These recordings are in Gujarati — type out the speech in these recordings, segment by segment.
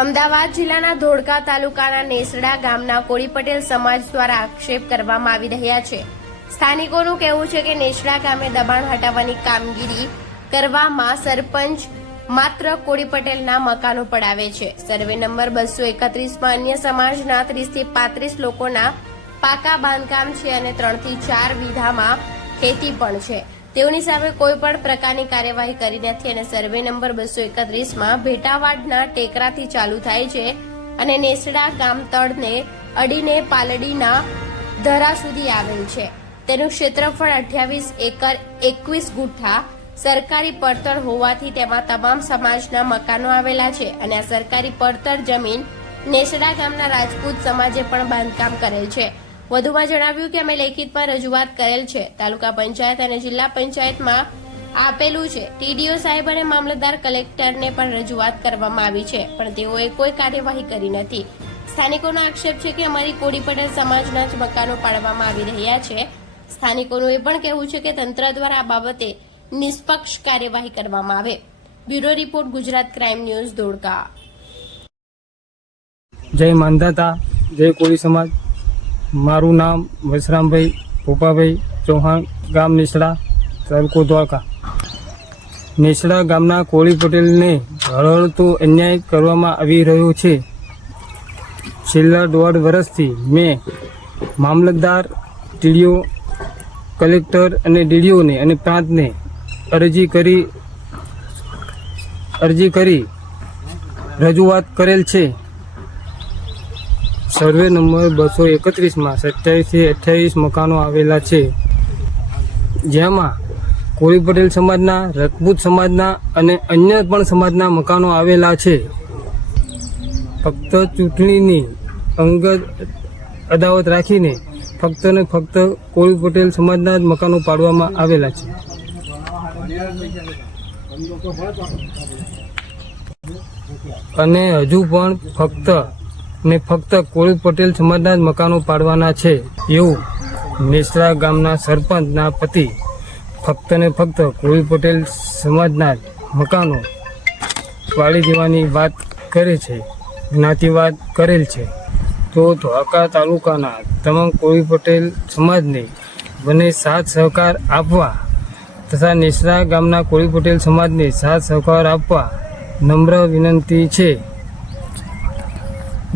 અમદાવાદ જિલ્લાના ધોળકા તાલુકાના નેસડા ગામના કોળી પટેલ સમાજ દ્વારા આક્ષેપ કરવામાં આવી રહ્યા છે। સ્થાનિકોનું કહેવું છે કે નેસડા ગામે દબાણ હટાવવાની કામગીરી કરવામાં સરપંચ માત્ર કોળી પટેલના મકાનો પડાવે છે। સર્વે નંબર 231માં અન્ય સમાજના 30 થી 35 લોકોના પાકા બાંધકામ છે અને 3 થી 4 વીઘામાં ખેતી પણ છે। તેઓની સામે કોઈ પણ પ્રકારની કાર્યવાહી કરી નથી અને સર્વે નંબર 231માં ભેટાવાડના ટેકરાથી ચાલુ થાય છે અને નેસડા ગામ તળને અડીને પાલડીના ધરા સુધી આવેલ છે। તેનું ક્ષેત્રફળ 28 એકર 21 ગુઠ્ઠા સરકારી પડતર હોવાથી તેમાં તમામ સમાજના મકાનો આવેલા છે અને આ સરકારી પડતર જમીન નેસડા ગામના રાજપૂત સમાજે પણ બાંધકામ કરેલ છે। વધુમાં જણાવ્યું કે અમે લેખિતમાં રજૂઆત કરેલ છે। તાલુકા પંચાયત અને જિલ્લા પંચાયતમાં આપેલું છે। ટીડીઓ સાહેબ અને મામલતદાર કલેક્ટરને પણ રજૂઆત કરવામાં આવી છે પણ તેઓએ કોઈ કાર્યવાહી કરી નથી। સ્થાનિકોનો આક્ષેપ છે કે અમારી કોળી પટેલ સમાજના જ મકાનો પાડવામાં આવી રહ્યા છે। સ્થાનિકોનું એ પણ કહેવું છે કે તંત્ર દ્વારા આ બાબતે નિષ્પક્ષ કાર્યવાહી કરવામાં આવે। Bureau report, Gujarat crime news, Dholka. જય માંધાતા, જય કોળી સમાજ। મારું નામ વસરામભાઈ ભોપાભાઈ ચૌહાણ, ગામ નેસડા, તાલુકો ધોળકા। નેસડા ગામના કોળી પટેલને હળહળતો અન્યાય કરવામાં આવી રહ્યો છે। છેલ્લા 1.5 વર્ષથી મેં મામલતદાર, ટીડીઓ, કલેક્ટર અને ડીડીઓને અને પ્રાંતને અરજી કરી રજૂઆત કરેલ છે। સર્વે નંબર 231માં 27 થી 28 મકાનો આવેલા છે, જેમાં કોળી પટેલ સમાજના, રાજપૂત સમાજના અને અન્ય પણ સમાજના મકાનો આવેલા છે। ફક્ત ચૂંટણીની અંગત અદાવત રાખીને ફક્ત ને ફક્ત કોળી પટેલ સમાજના જ મકાનો પાડવામાં આવેલા છે। અને હજુ પણ ફક્ત ને ફક્ત કોળી પટેલ સમાજના જ મકાનો પાડવાના છે એવું નેસડા ગામના સરપંચના પતિ ફક્ત ને ફક્ત કોળી પટેલ સમાજના જ મકાનો પાડી દેવાની વાત કરે છે, જ્ઞાતિવાદ કરેલ છે। તો ધોળકા તાલુકાના તમામ કોળી પટેલ સમાજને મને સાથ સહકાર આપવા તથા નેસડા ગામના કોળી પટેલ સમાજને સાથ સહકાર આપવા નમ્ર વિનંતી છે।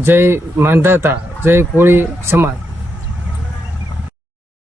જય માંધાતા, જય કોળી સમાજ।